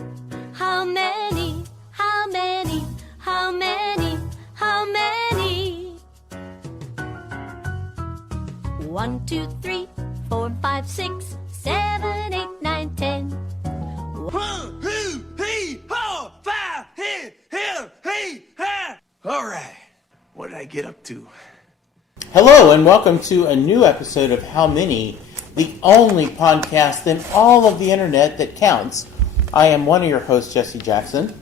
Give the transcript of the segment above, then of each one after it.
How many? How many? How many? How many? 1, 2, 3, 4, 5, 6, 7, 8, 9, 10. All right, what did I get up to? Hello and welcome to a new episode of How Many, the only podcast in all of the internet that counts. I am one of your hosts, Jesse Jackson.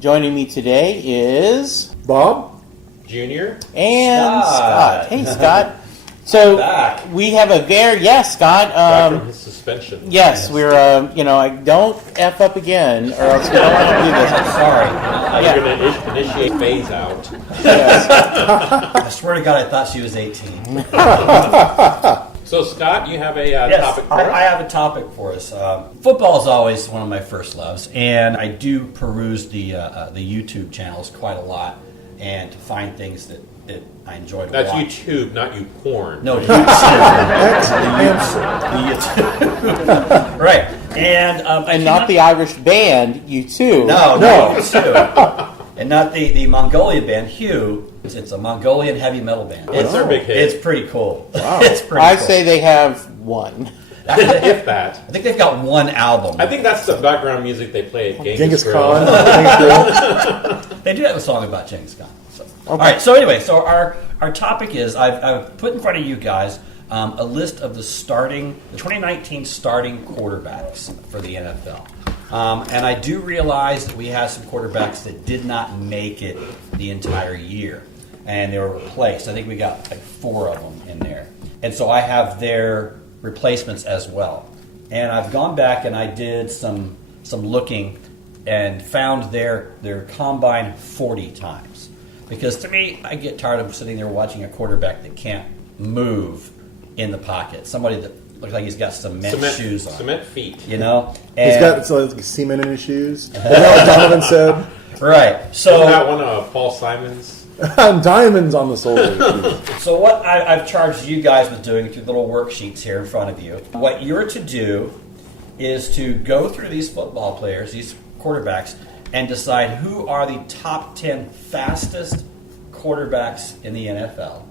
Joining me today is Bob? Junior? and Scott. Hey, Scott. So Back. we have a yes, Scott. Back from his suspension. Yes, we're I don't F up again, or else we don't want to do this. Sorry. Yeah. You're going to initiate phase out. Yes. I swear to God, I thought she was 18. So, Scott, you have a Yes, topic for I us? have a topic for us. Football is always one of my first loves, and I do peruse the YouTube channels quite a lot, and to find things that I enjoy to That's watch. YouTube, not you porn. No, YouTube. YouTube. Right. And And not the Irish band, you too. No, too. And not the Mongolia band, Hugh. It's a Mongolian heavy metal band. What's their big hit? It's pretty cool. Wow. It's pretty I cool. say they have one. If that. I think they've got one album. I think that's the background music they play at Genghis Grill. Khan. They do have a song about Genghis Khan. So. All right. So anyway, our topic is I've put in front of you guys a list of the 2019 starting quarterbacks for the NFL. And I do realize that we have some quarterbacks that did not make it the entire year, and they were replaced. I think we got like 4 of them in there, and so I have their replacements as well. And I've gone back and I did some looking and found their combine 40 times. Because to me, I get tired of sitting there watching a quarterback that can't move in the pocket. Somebody that looks like he's got cement shoes on. Cement feet. You know? He's And- got like cement in his shoes. Is that what Donovan said? Right. Isn't So that one of Paul Simon's? Diamonds on the soles. So what I've charged you guys with doing through little worksheets here in front of you, what you're to do is to go through these football players, these quarterbacks, and decide who are the top 10 fastest quarterbacks in the NFL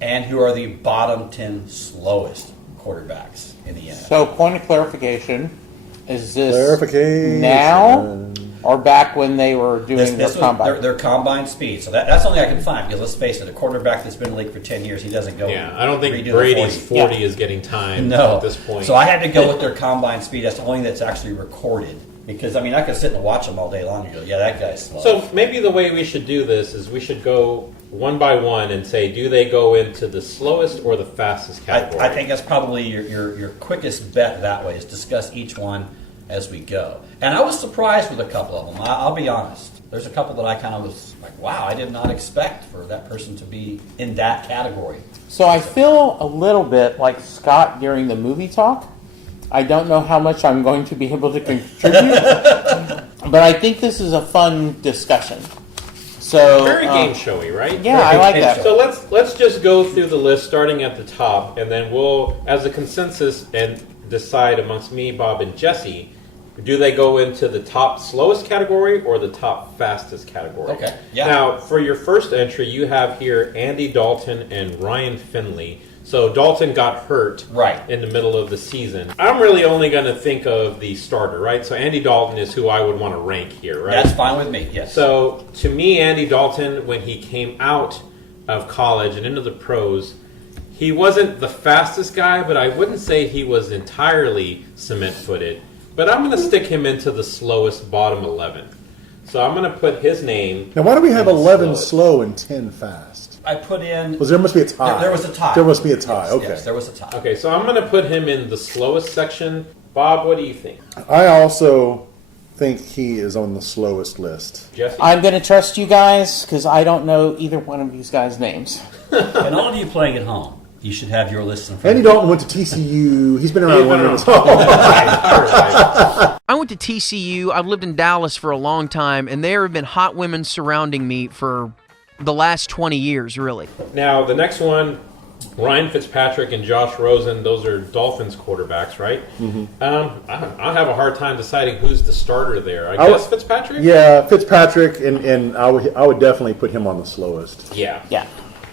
and who are the bottom 10 slowest quarterbacks in the NFL. So, point of clarification, is this Clarification. now or back when they were doing This their was combine? their combine speed. So that's something I can find, because let's face it, a quarterback that's been in the league for 10 years, he doesn't go Yeah, I don't think redo the Brady's 40. 40 is getting time No. at this point. So I had to go with their combine speed. That's the only that's actually recorded. Because, I mean, I could sit and watch them all day long and go, yeah, that guy's slow. So maybe the way we should do this is we should go one by one and say, do they go into the slowest or the fastest category? I think that's probably your quickest bet that way, is discuss each one as we go. And I was surprised with a couple of them. I'll be honest. There's a couple that I kind of was like, wow, I did not expect for that person to be in that category. So I feel a little bit like Scott during the movie talk. I don't know how much I'm going to be able to contribute, but I think this is a fun discussion. So Very game showy, right? Yeah, I like that. So let's just go through the list starting at the top, and then we'll, as a consensus, and decide amongst me, Bob, and Jesse, do they go into the top slowest category or the top fastest category? Okay, yeah. Now, for your first entry, you have here Andy Dalton and Ryan Finley. So Dalton got hurt Right. in the middle of the season. I'm really only going to think of the starter, right? So Andy Dalton is who I would want to rank here, right? That's fine with me, yes. So, to me, Andy Dalton, when he came out of college and into the pros, he wasn't the fastest guy, but I wouldn't say he was entirely cement-footed. But I'm going to stick him into the slowest bottom 11. So I'm going to put his name. Now, why do we have in the 11 slowest. slow and 10 fast? I put in... There must be a tie. There was a tie. There must be a tie, Yes, okay. Yes, there was a tie. Okay, so I'm going to put him in the slowest section. Bob, what do you think? I also think he is on the slowest list. Jesse? I'm going to trust you guys because I don't know either one of these guys' names. And all of you playing at home, you should have your list in front Andy of you. Dalton went to TCU. He's been around He's been longer around. than us. I went to TCU. I've lived in Dallas for a long time, and there have been hot women surrounding me for the last 20 years, really. Now, the next one, Ryan Fitzpatrick and Josh Rosen, those are Dolphins quarterbacks, right? Mm-hmm. I have a hard time deciding who's the starter there. I guess Fitzpatrick? Yeah, Fitzpatrick, and I would definitely put him on the slowest. Yeah. Yeah.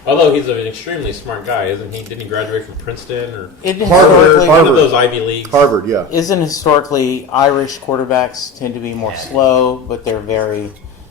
Although he's an extremely smart guy, isn't he? Didn't he graduate from Princeton or Isn't Harvard. historically, one of those Ivy Leagues? Harvard, yeah. isn't historically Irish quarterbacks tend to be more slow, but they're very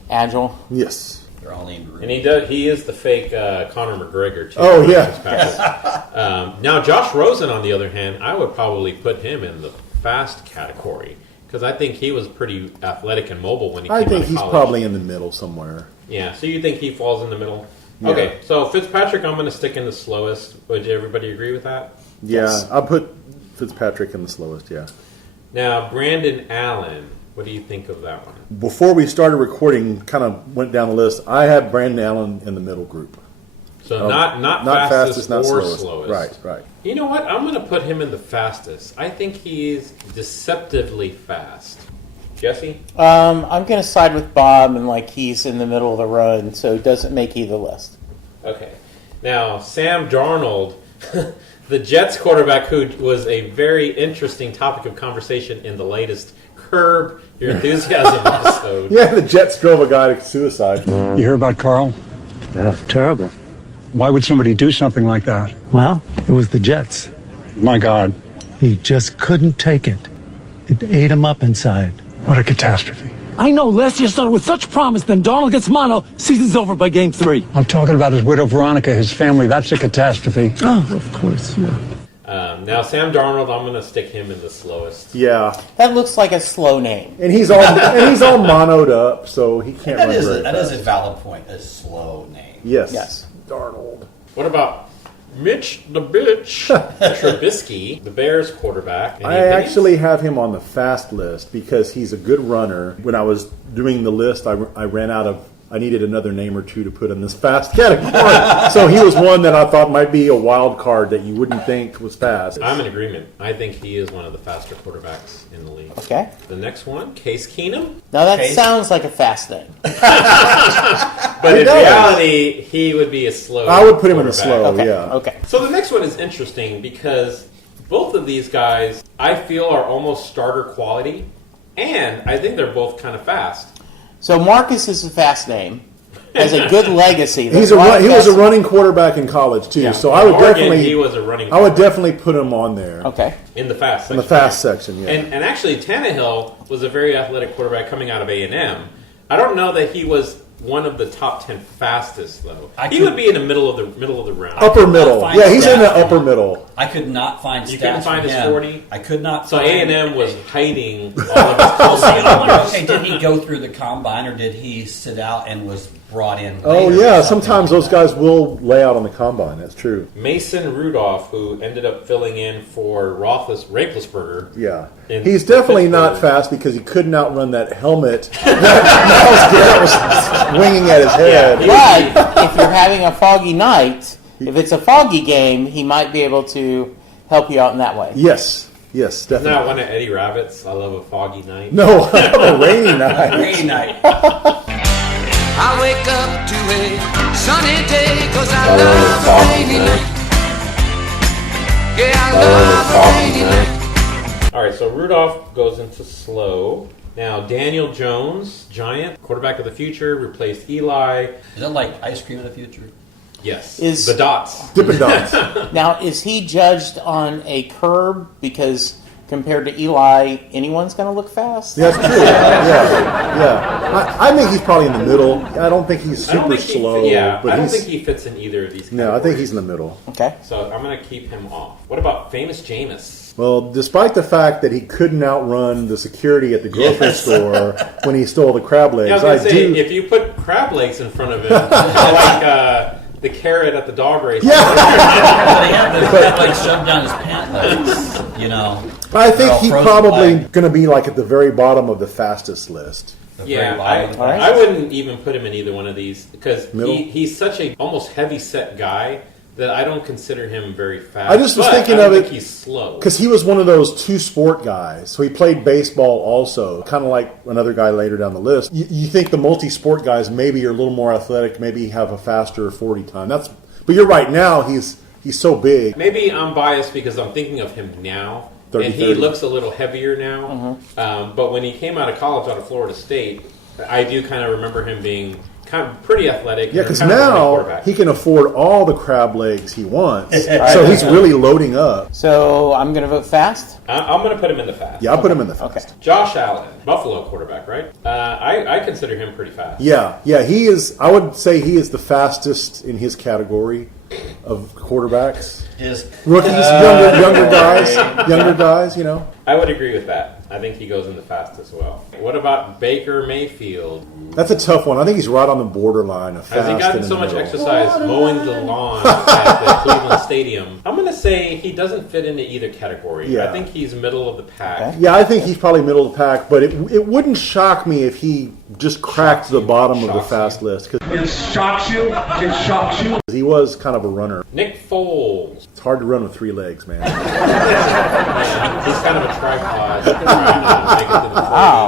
agile? Yes. They're all named Rudy. And he is the fake Conor McGregor, too. Oh, yeah. Now, Josh Rosen, on the other hand, I would probably put him in the fast category because I think he was pretty athletic and mobile when he came I out think of he's college. probably in the middle somewhere. Yeah, so you think he falls in the middle? Yeah. Okay, so Fitzpatrick, I'm going to stick in the slowest. Would everybody agree with that? Yeah, Yes. I'll put Fitzpatrick in the slowest, yeah. Now, Brandon Allen, what do you think of that one? Before we started recording, kind of went down the list, I had Brandon Allen in the middle group. So not fastest, not or slowest. Right. You know what? I'm going to put him in the fastest. I think he's deceptively fast. Jesse? I'm going to side with Bob and like he's in the middle of the run, so it doesn't make either list. Okay. Now, Sam Darnold, the Jets quarterback, who was a very interesting topic of conversation in the latest Curb Your Enthusiasm episode. Yeah, the Jets drove a guy to suicide. You hear about Carl? Yeah, terrible. Why would somebody do something like that? Well, it was the Jets. My God, He just couldn't take it. It ate him up inside. what a catastrophe. I know last year started with such promise, then Darnold gets mono, season's over by game 3. I'm talking about his widow Veronica, his family. That's a catastrophe. Oh, of course, yeah. Now, Sam Darnold, I'm going to stick him in the slowest. Yeah, That looks like a slow name. and he's all monoed up, so he can't That run is very that fast. is a valid point. A slow name. Yes. Yes. Darnold. What about Mitch the Bitch Trubisky, the Bears quarterback? Any I opinions? actually have him on the fast list because he's a good runner. When I was doing the list, I ran out of. I needed another name or two to put in this fast category. So he was one that I thought might be a wild card that you wouldn't think was fast. I'm in agreement. I think he is one of the faster quarterbacks in the league. Okay. The next one, Case Keenum. Now that Case? sounds like a fast name. But He in does. reality, he would be a slow I would put him in the quarterback. slow. Okay. Yeah. Okay. So the next one is interesting because both of these guys, I feel, are almost starter quality, and I think they're both kind of fast. So Marcus is a fast name. Has a good legacy. He There's was lot a of running quarterback in college too. Yeah. So I would Oregon, definitely he was a running I would quarterback definitely put him on there Okay. in the fast in section. the fast section. Yeah. And actually, Tannehill was a very athletic quarterback coming out of A&M. I don't know that he was one of the top 10 fastest though. He would be in the middle of the round. upper middle. find Yeah, he's in the stats. upper middle. I could not find You stats couldn't find for his him. 40? I could not. So find A&M was a- hiding all of his Well, see, I wonder, numbers. okay, did he go through the combine or did he sit out and was brought in? Oh later or yeah, something sometimes like those that? guys will lay out on the combine. That's true. Mason Rudolph, who ended up filling in for Roethlisberger. Yeah, In he's definitely not Pittsburgh. fast because he couldn't outrun that helmet that Miles Garrett was winging at his head. But if you're having a foggy night, if it's a foggy game, he might be able to help you out in that way. Yes, Isn't that definitely. one of Eddie Rabbit's? I love a foggy night. No, a rainy night. Rainy night. I wake up to a sunny day 'cause I love a rainy night. Yeah, I love a rainy night. All right, so Rudolph goes into slow. Now Daniel Jones, Giant quarterback of the future, replaced Eli. Is that like ice cream in the future? Yes, Is- the dots. Dippin' Dots. Now, is he judged on a curb? Because compared to Eli, anyone's going to look fast? That's true. Yeah. I think he's probably in the middle. I don't think he's I don't super think slow. I don't he's, think he fits in either of these. No, I think he's in the categories. middle. Okay. So I'm going to keep him off. What about famous Jameis? Well, despite the fact that he couldn't outrun the security at the grocery store when he stole the crab legs, Yeah, I was I going to say, do. if you put crab legs in front of him, like the carrot at the dog race. But he had the crab legs shoved down his pant legs, you know. I They're think all he's frozen probably leg. going to be like at the very bottom of the fastest list. The very Yeah, bottom of the Alright. I wouldn't even put him in either one of these because Middle? he's such a almost heavy set guy that I don't consider him very fast. I just was But thinking I don't of it think he's slow. Because he was one of those two-sport guys. So he played baseball also, kind of like another guy later down the list. You think the multi-sport guys maybe are a little more athletic, maybe have a faster 40 time. But you're right, now he's he's so big. Maybe I'm biased because I'm thinking of him now, 30, and he 30. looks a little heavier now. But when he came out of college out of Florida State, I do kind of remember him being kind of pretty athletic. Yeah, because kind of a running now quarterback. he can afford all the crab legs he wants. So he's really loading up. So I'm going to vote fast. I'm going to put him in the fast. Yeah, I'll put him in the fast. Okay. Josh Allen, Buffalo quarterback, right? I consider him pretty fast. Yeah, he is. I would say he is the fastest in his category of quarterbacks. Rookies, younger guys, you know. I would agree with that. I think he goes in the fast as well. What about Baker Mayfield? That's a tough one. I think he's right on the borderline of fast. Has he gotten and so in the much middle. exercise mowing the lawn at the Cleveland Stadium? I'm going to say he doesn't fit into either category. Yeah. I think he's middle of the pack. Yeah, I think he's probably middle of the pack, but it wouldn't shock me if he just cracked the bottom of the fast list. It shocks you. It shocks you. He was kind of a runner. Nick Foles. It's hard to run with 3 legs, man. He's kind of a tripod. Trying to make it to the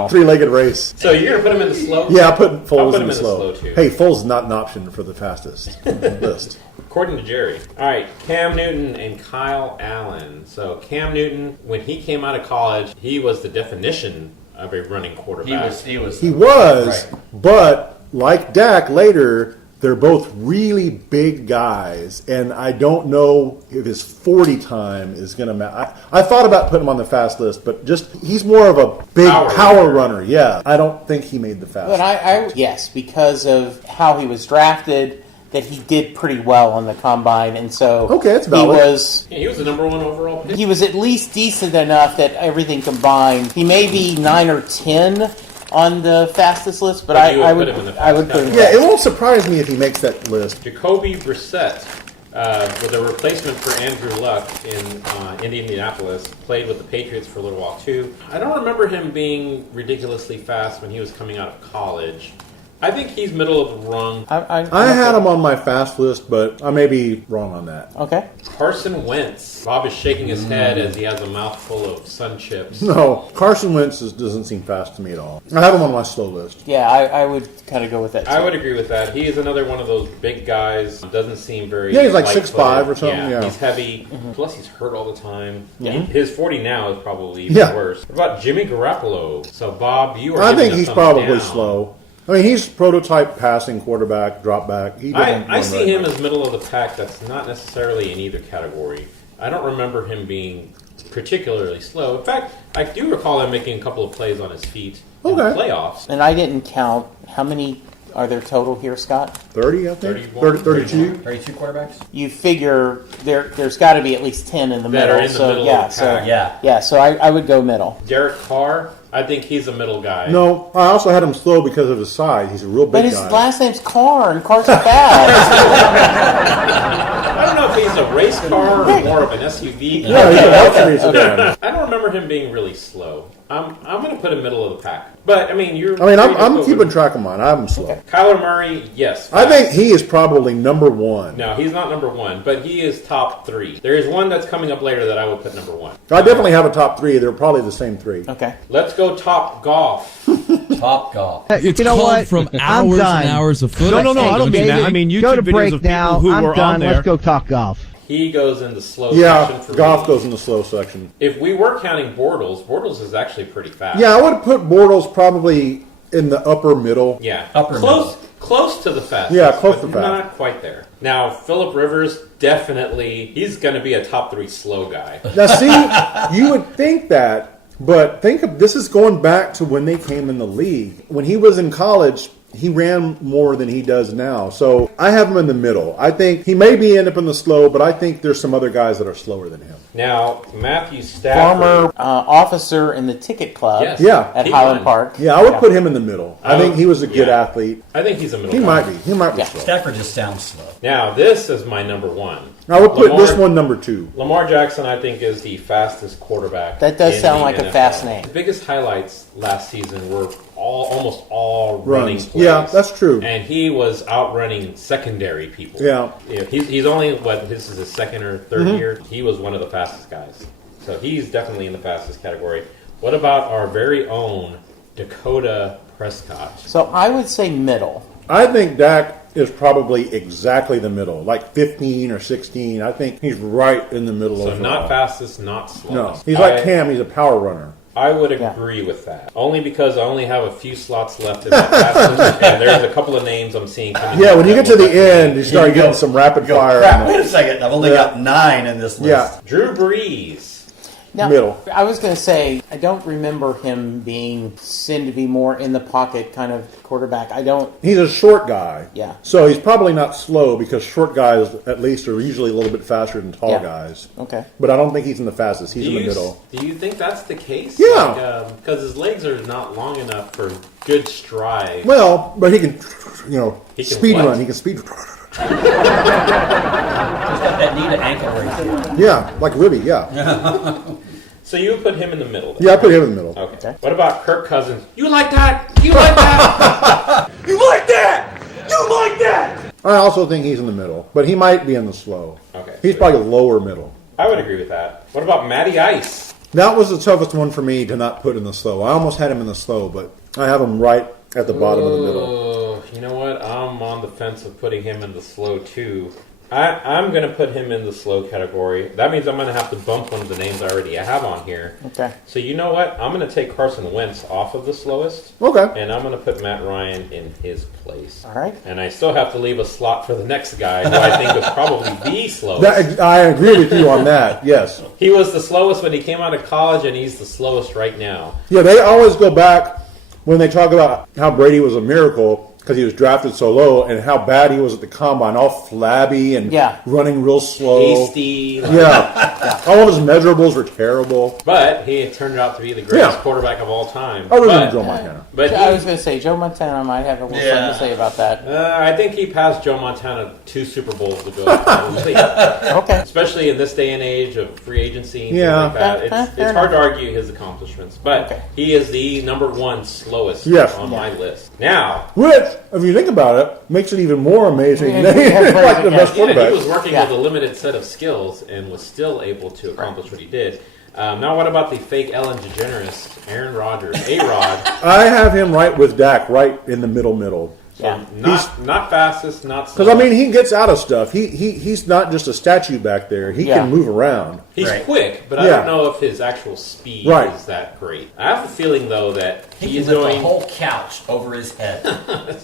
40. 3-legged race. So you're going to put him in the slow? Yeah, I'll put I'll Foles put in him the slow. too. Hey, Foles is not an option for the fastest list. According to Jerry. All right, Cam Newton and Kyle Allen. So Cam Newton, when he came out of college, he was the definition of a running quarterback. He was. He was, Right. but like Dak later, they're both really big guys, and I don't know if his 40 time is going to matter. I thought about putting him on the fast list, but just he's more of a big power runner. Yeah, I don't think he made the fast. But yes, because of how he was drafted, that he did pretty well on the combine, and so Okay, that's valid. He was the number 1 overall pick. he was at least decent enough that everything combined, he may be 9 or 10 on the fastest list, but But you I would would put him in the I would fast put him. Yeah, it won't surprise me if he makes that list. Jacoby Brissett, with a replacement for Andrew Luck in Indianapolis, played with the Patriots for a little while too. I don't remember him being ridiculously fast when he was coming out of college. I think he's middle of the rung. I had him on my fast list, but I may be wrong on that. Okay. Carson Wentz. Bob is shaking his head as he has a mouthful of sun chips. No, Carson Wentz doesn't seem fast to me at all. I have him on my slow list. Yeah, I would kind of go with that too. I would agree with that. He is another one of those big guys. Doesn't seem very. Yeah, he's like light-footed. 6'5" or something, yeah. He's heavy. Plus, he's hurt all the time. Yeah. His 40 now is probably even Yeah. worse. What about Jimmy Garoppolo? So, Bob, you are. I giving think us he's thumbs probably down. slow. I mean, he's prototype passing quarterback, drop back. He doesn't I run see right him now. as middle of the pack. That's not necessarily in either category. I don't remember him being particularly slow. In fact, I do recall him making a couple of plays on his feet in the Okay. playoffs. And I didn't count how many are there total here, Scott. 30, I think. 31, 32. 32 quarterbacks? You figure there's got to be at least 10 in the That middle. are in the so middle yeah, of the so pack. Yeah. so I would go middle. Derek Carr, I think he's a middle guy. No, I also had him slow because of his size. He's a real But big his guy. last name's Carr, and Carr's fast. I don't know if he's a race car or more of an SUV. Yeah, he's a luxury sedan. I don't remember him being really slow. I'm going to put him middle of the pack. But, I mean, I'm keeping track of mine. I have him slow. Kyler Murray, yes. I think he is probably number 1. No, he's not number 1, but he is top 3. There is one that's coming up later that I would put number 1. I definitely have a top 3. They're probably the same 3. Okay. Let's go top golf. Top golf. It's called from hours and hours of footage. No, I don't mean that. I mean YouTube videos of people who were on there. Let's go talk golf. He goes in the slow Yeah, section for golf me. goes in the slow section. If we were counting Bortles is actually pretty fast. Yeah, I would put Bortles probably in the upper middle. Yeah. Upper Close to the fastest. Yeah, close but to fast. Not quite there. Now, Phillip Rivers, definitely, he's going to be a top 3 slow guy. Now, see, you would think that, but think of this is going back to when they came in the league. When he was in college, he ran more than he does now. So I have him in the middle. I think he may be end up in the slow, but I think there's some other guys that are slower than him. Now, Matthew Stafford. Former officer in the ticket club Yes. Yeah. at He Highland won. Park. Yeah, I would put him in the middle. I think he was a good Yeah. athlete. I think he's a middle He guy. might be. He might be Yeah. slow. Stafford just sounds slow. Now, this is my number 1. I would put Lamar- this one number 2. Lamar Jackson, I think, is the fastest quarterback. That does in sound the like a NFL. fast name. The biggest highlights last season were almost all running Runs. plays. Yeah, that's true. And he was outrunning secondary people. Yeah. He's only, this is his second or third Mm-hmm. year. He was one of the fastest guys. So he's definitely in the fastest category. What about our very own Dakota Prescott? So I would say middle. I think Dak is probably exactly the middle, like 15 or 16. I think he's right in the middle. So overall. not fastest, not slowest. No, he's like Cam. He's a power runner. I would agree with that. Only because I only have a few slots left in my fastest, and there's a couple of names I'm seeing coming. Yeah, when you get to the end, you start getting some rapid fire. Crap, wait a second. I've only got 9 in this list. Yeah. Drew Brees. Now, Middle. I was going to say, I don't remember him being seen to be more in the pocket kind of quarterback. I don't. He's a short guy. Yeah. So he's probably not slow because short guys, at least, are usually a little bit faster than tall Yeah. guys. Okay. But I don't think he's in the fastest. He's in the middle. Do you think that's the case? Yeah. Because his legs are not long enough for good stride. Well, but he can, He can speed what? run. He can speed run. He's got that knee to ankle ratio. Yeah, like Ribby, yeah. So you would put him in the middle. Then, Yeah, I put him in the middle. Okay. What about Kirk Cousins? You like that? You like that? You like that? You like that? I also think he's in the middle, but he might be in the slow. Okay. He's probably lower middle. I would agree with that. What about Matty Ice? That was the toughest one for me to not put in the slow. I almost had him in the slow, but I have him right at the bottom of the middle. Oh, you know what? I'm on the fence of putting him in the slow too. I'm going to put him in the slow category. That means I'm going to have to bump one of the names I already have on here. Okay. So you know what? I'm going to take Carson Wentz off of the slowest. Okay. And I'm going to put Matt Ryan in his place. All right. And I still have to leave a slot for the next guy, who I think was probably the slowest. I agree with you on that, yes. He was the slowest when he came out of college, and he's the slowest right now. Yeah, they always go back when they talk about how Brady was a miracle because he was drafted so low and how bad he was at the combine, all flabby and running real slow. Hasty. Yeah. All of his measurables were terrible. But he turned out to be the greatest quarterback of all time. Other than Joe Montana. But I was going to say, Joe Montana might have a little something to say about that. I think he passed Joe Montana 2 Super Bowls ago, probably. Okay. Especially in this day and age of free agency and Yeah. things like that. It's hard to argue his accomplishments. But he is the number 1 slowest on my list. Now, Which, if you think about it, makes it even more amazing Yeah, that he yeah, like the best he quarterback. was working with a limited set of skills and was still able to accomplish what he did. Now, what about the fake Ellen DeGeneres, Aaron Rodgers, A-Rod? I have him right with Dak, right in the middle. So not fastest, not Because, slow. I mean, he gets out of stuff. He's not just a statue back there. He can move around. He's quick, but I don't know if his actual speed is that great. I have a feeling, though, that He he's can lift going... a whole couch over his head.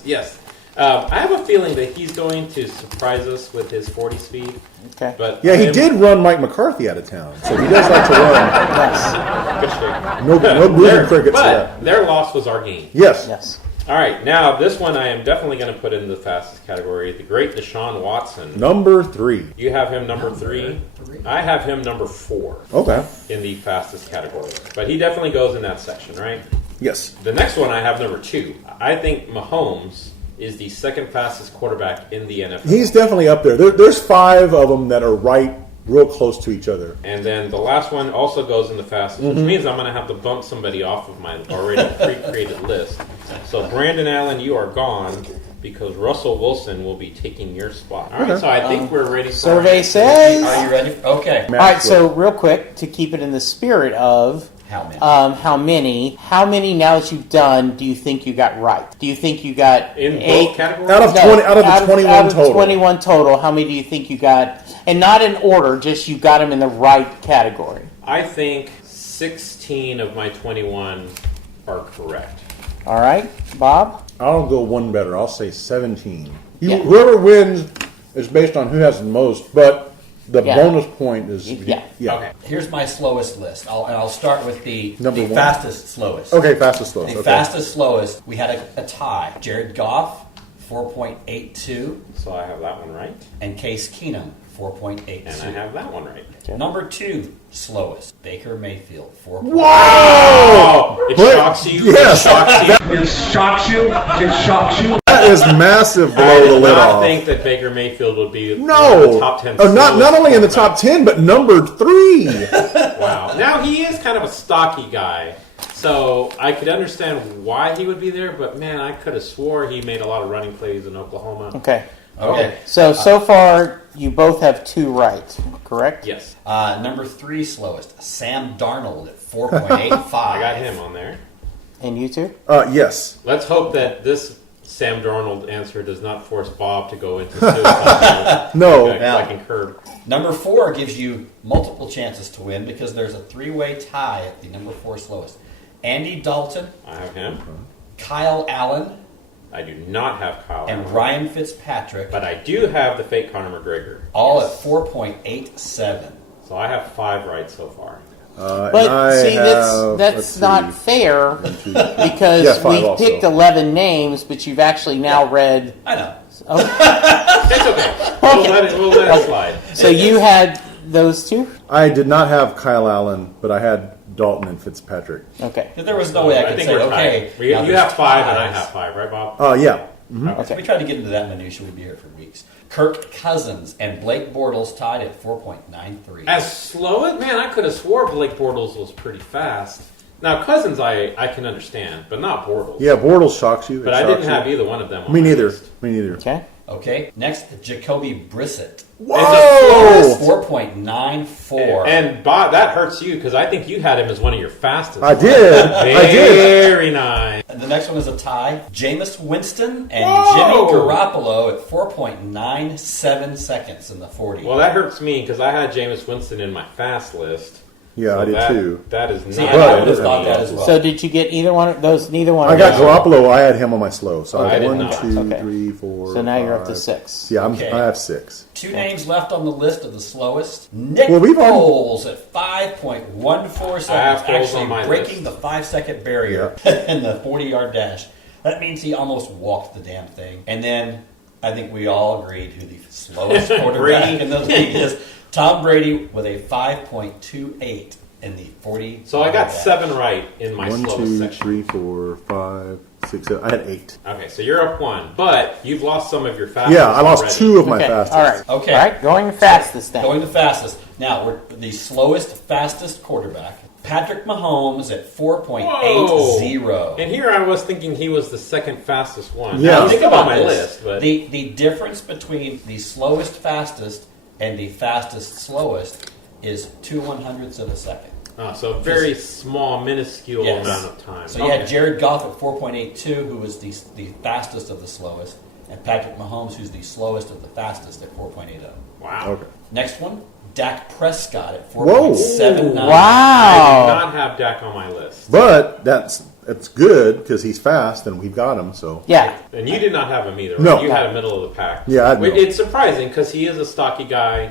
Yes. I have a feeling that he's going to surprise us with his 40 speed. Okay. But Yeah, he did run Mike McCarthy out of town, so he does like to run. Good shake. No losing crickets. But their loss was our gain. Yes. Yes. All right, now this one I am definitely going to put in the fastest category. The great Deshaun Watson. Number 3. You have him number 3. I have him number 4. Okay. In the fastest category. But he definitely goes in that section, right? Yes. The next one I have number 2. I think Mahomes is the second fastest quarterback in the NFL. He's definitely up there. There's 5 of them that are right real close to each other. And then the last one also goes in the fastest, which means I'm going to have to bump somebody off of my already pre-created list. So Brandon Allen, you are gone because Russell Wilson will be taking your spot. All right, so I think we're ready for Survey says. Are you ready? Okay. All right, so real quick, to keep it in the spirit of How many? How many now that you've done do you think you got right? Do you think you got in 8 both categories? Out of the 21 total. 21 total, how many do you think you got? And not in order, just you got them in the right category. I think 16 of my 21 are correct. All right, Bob? I'll go one better. I'll say 17. Yeah. Whoever wins is based on who has the most, but the bonus point is... Yeah. Okay. Here's my slowest list. I'll start with the Number 1. fastest slowest. Okay, fastest slowest. The Okay. fastest slowest, we had a tie. Jared Goff, 4.82. So I have that one right. And Case Keenum, 4.82. And I have that one right. Number 2 slowest, Baker Mayfield, 4.82. Whoa! It shocks you. Yes. It shocks you. It shocks you. That is massive I below the did lid not off. think that Baker Mayfield would be No. in the top 10. Not only in the top 10, but number 3. Wow. Now, he is kind of a stocky guy. So I could understand why he would be there, but man, I could have swore he made a lot of running plays in Oklahoma. Okay. Okay. So far, you both have 2 right, correct? Yes. Number 3 slowest, Sam Darnold at 4.85. I got him on there. And you two? Yes. Let's hope that this Sam Darnold answer does not force Bob to go into suicide. No. Like in Curb. Number 4 gives you multiple chances to win because there's a 3-way tie at the number 4 slowest. Andy Dalton, I have him. Kyle Allen, I do not have Kyle and Allen. Ryan Fitzpatrick, But I do have the fake Conor McGregor. all at 4.87. So I have 5 right so far. But see, that's not fair because Yeah, 5 we also. picked 11 names, but you've actually now read. I know. It's okay. We'll let it slide. So you had those two? I did not have Kyle Allen, but I had Dalton and Fitzpatrick. Okay. Because there was no way I could think say, we're okay. tied. You now have there's 5 and I ties. have 5, right, Bob? Yeah. Okay. We tried to get into that minutia. We'd be here for weeks. Kirk Cousins and Blake Bortles tied at 4.93. As slow as man, I could have swore Blake Bortles was pretty fast. Now Cousins, I can understand, but not Bortles. Yeah, Bortles shocks you. But I didn't have either one of them. On Me my neither. list. Me neither. Okay. Okay. Next, Jacoby Brissett. Whoa! 4.94. And Bob, that hurts you because I think you had him as one of your fastest. I did. I did. Very nice. The next one is a tie. Jameis Winston and Whoa! Jimmy Garoppolo at 4.97 seconds in the 40. Well, that hurts me because I had Jameis Winston in my fast list. Yeah, So I did that, too. That is not. See, But I would have thought that as well. So did you get either one of those? Neither one. I of got those? Garoppolo. I had him on my slow. So Oh, I I had did 1, not. 2, Okay. 3, 4. So now you're up to 5. 6. Yeah, Okay. I have 6. 2 names left on the list of the slowest. Nick Well, we've already- Foles at 5.14 seconds, have Foles actually on my breaking list. the 5-second barrier in the 40-yard dash. That means he almost walked the damn thing. And then I think we all agreed who the slowest quarterback Brady. in the league is. Tom Brady with a 5.28 in the 40. So I got 7 right in my 1, slowest 2, section. 3, 4, 5, 6, 7. I had 8. Okay, so you're up 1, but you've lost some of your fastest. Yeah, I lost already. 2 of my Okay. fastest. All right. Okay. All right. Going the fastest then. Going the fastest. Now, we're the slowest, fastest quarterback. Patrick Mahomes at 4.80. And here I was thinking he was the second fastest one. Yeah. Now, think about my this. list, but The difference between the slowest fastest and the fastest slowest is 2/100ths of a second. so a very small, minuscule Yes. amount of time. So you had Jared Goff at 4.82, who was the fastest of the slowest, and Patrick Mahomes, who's the slowest of the fastest at 4.80. Wow. Okay. Next one, Dak Prescott at Whoa. 4.79. I Wow. did not have Dak on my list. But that's good because he's fast and we've got him. So Yeah. And you did not have him either. No. Right? You had a middle of the pack. Yeah, I had Wait, middle. it's surprising because he is a stocky guy,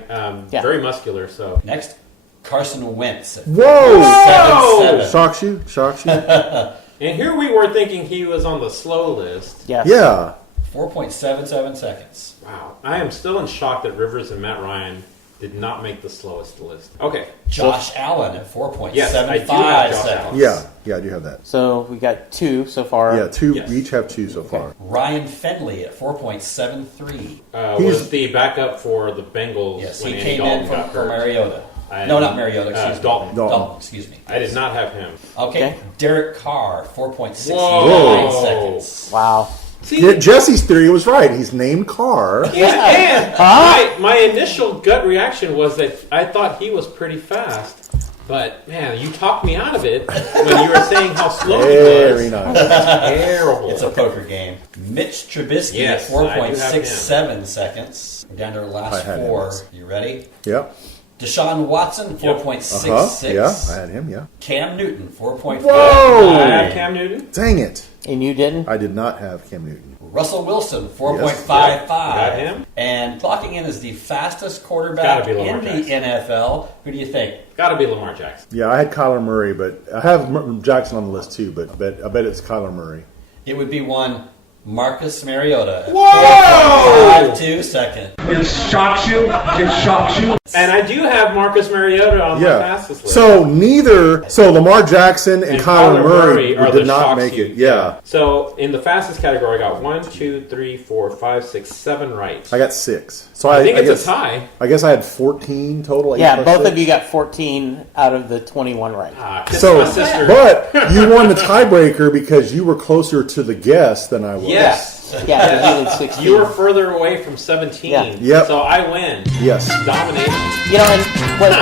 Yeah. very muscular. So Next, Carson Wentz at Whoa! 4.77. Shocks you? Shocks you? and here we were thinking he was on the slow list. Yes. Yeah. 4.77 seconds. Wow, I am still in shock that Rivers and Matt Ryan did not make the slowest list. Okay, Josh Allen at 4.75 Yes, I do have Josh seconds. Allen. Yeah, I do have that. So we got 2 so far. Yeah, 2. Yes. We each have 2 so far. Ryan Finley at 4.73. was the backup for the Bengals Yes, when he Andy came Dalton in from got hurt. Mariota. I- No, not Mariota. Excuse me. Dalton. Dalton. Excuse me. I did not have him. Okay. Okay. Derek Carr, 4.69 Whoa. seconds. Wow. See, Yeah, Jesse's theory was right. He's named Carr. and my initial gut reaction was that I thought he was pretty fast. But man, you talked me out of it when you were saying how slow he was. Very nice. Terrible. It's a poker game. Mitch Trubisky Yes, at I do have 4.67 seconds. We're down to our I last had him. 4. You ready? Yep. Deshaun Watson, 4.66. Yeah, I had him, yeah. Cam Newton, 4.5. Whoa! I have Cam Newton. Dang it. And you didn't? I did not have Cam Newton. Russell Wilson, 4.55. Got him. And clocking in as the fastest quarterback Gotta be Lamar in the Jackson. NFL. Who do you think? Got to be Lamar Jackson. Yeah, I had Kyler Murray, but I have Jackson on the list too, but I bet it's Kyler Murray. It would be one Marcus Mariota. at Whoa! 4.52 seconds. It shocks you. It shocks you. And I do have Marcus Mariota on my Yeah. fastest list. So Lamar Jackson and Kyler Murray are did the not shocks make you- it. Yeah. So in the fastest category, I got 1, 2, 3, 4, 5, 6, 7 right. I got 6. So I think it's guess, a tie. I guess I had 14 total. 8 Yeah, plus both 6. of you got 14 out of the 21 right. Kiss So, my sister. but you won the tiebreaker because you were closer to the guess than I was. Yes. Yeah, you did 16. You were further away from 17. Yeah. Yep. So I win. Yes. Dominating. You know, and what,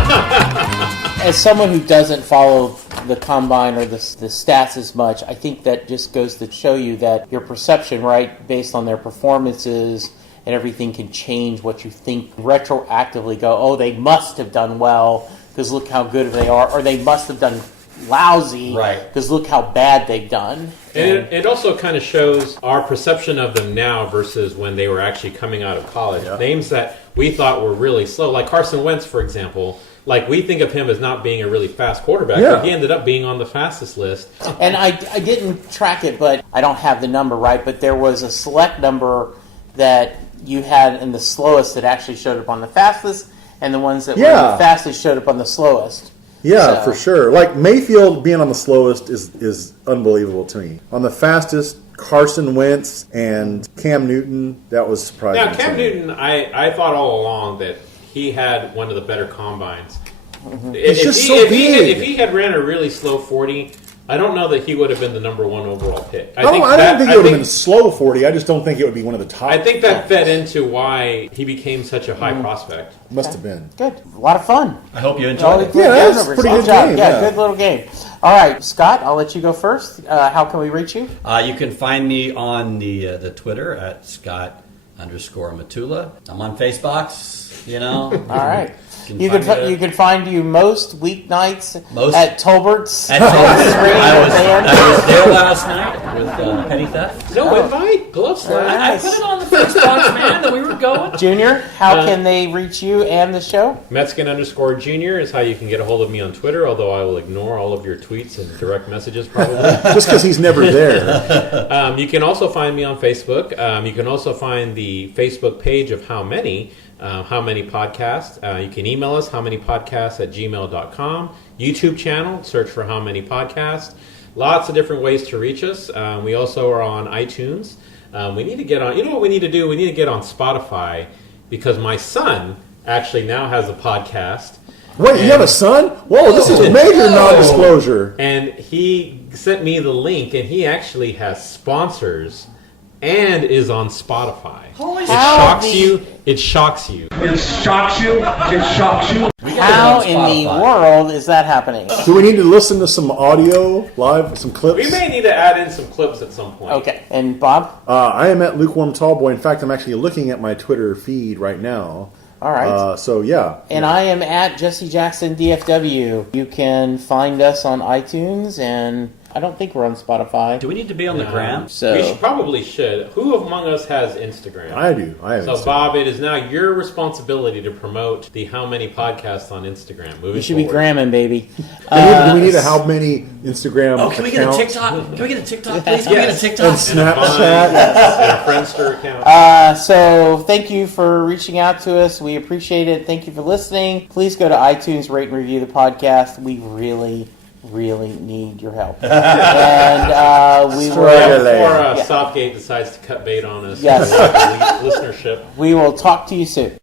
as someone who doesn't follow the combine or the stats as much. I think that just goes to show you that your perception, right, based on their performances and everything, can change what you think. Retroactively go, oh, they must have done well because look how good they are, or they must have done lousy because look how bad they've done. And it also kind of shows our perception of them now versus when they were actually coming out of college. Names that we thought were really slow, like Carson Wentz, for example. Like, we think of him as not being a really fast quarterback, but he ended up being on the fastest list. And I didn't track it, but I don't have the number right, but there was a select number that you had in the slowest that actually showed up on the fastest, and the ones that were the fastest showed up on the slowest. Yeah, for sure. Like, Mayfield being on the slowest is unbelievable to me. On the fastest, Carson Wentz and Cam Newton, that was surprising. Now, Cam Newton, I thought all along that he had one of the better combines. It's just so big. If he had ran a really slow 40, I don't know that he would have been the number one overall pick. I don't think it would have been slow 40. I just don't think it would be one of the top. I think that fed into why he became such a high prospect. Must have been. Good. A lot of fun. I hope you enjoyed it. Yeah, that's a pretty good game. Yeah, good little game. All right, Scott, I'll let you go first. How can we reach you? You can find me on the Twitter at Scott_Matula. I'm on Facebooks, you know. All right. You can find you most weeknights at Tolbert's. At Tolbert's. I was there last night with Petty Theft. No invite, glove slap. I put it on the Facebooks, man, that we were going. Junior, how can they reach you and the show? Metzgen_Junior is how you can get a hold of me on Twitter, although I will ignore all of your tweets and direct messages probably. Just because he's never there. You can also find me on Facebook. You can also find the Facebook page of How Many Podcasts. You can email us, howmanypodcasts@gmail.com. YouTube channel, search for How Many Podcasts. Lots of different ways to reach us. We also are on iTunes. We need to get on, you know what we need to do? We need to get on Spotify because my son actually now has a podcast. Wait, you have a son? Whoa, this is a major non-disclosure. And he sent me the link, and he actually has sponsors and is on Spotify. Holy It shocks you. It shocks you. It shocks you. It shocks you. How in the world is that happening? Do we need to listen to some audio live, some clips? We may need to add in some clips at some point. Okay. And Bob? I am at Lukewarm Tallboy. In fact, I'm actually looking at my Twitter feed right now. All right. So, yeah. And I am at Jesse Jackson DFW. You can find us on iTunes, and I don't think we're on Spotify. Do we need to be on the gram? So We probably should. Who among us has Instagram? I do. I have So, Instagram. Bob, it is now your responsibility to promote the How Many Podcasts on Instagram. You should be gramming, baby. Do we need a how many Instagram Oh, can we get a accounts? TikTok? Can we get a TikTok, please? Can we get a TikTok? And Snapchat? And a Friendster account. So thank you for reaching out to us. We appreciate it. Thank you for listening. Please go to iTunes, rate and review the podcast. We really need your help. And we Before Southgate decides to cut bait on us. Yes. Listenership. We will talk to you soon.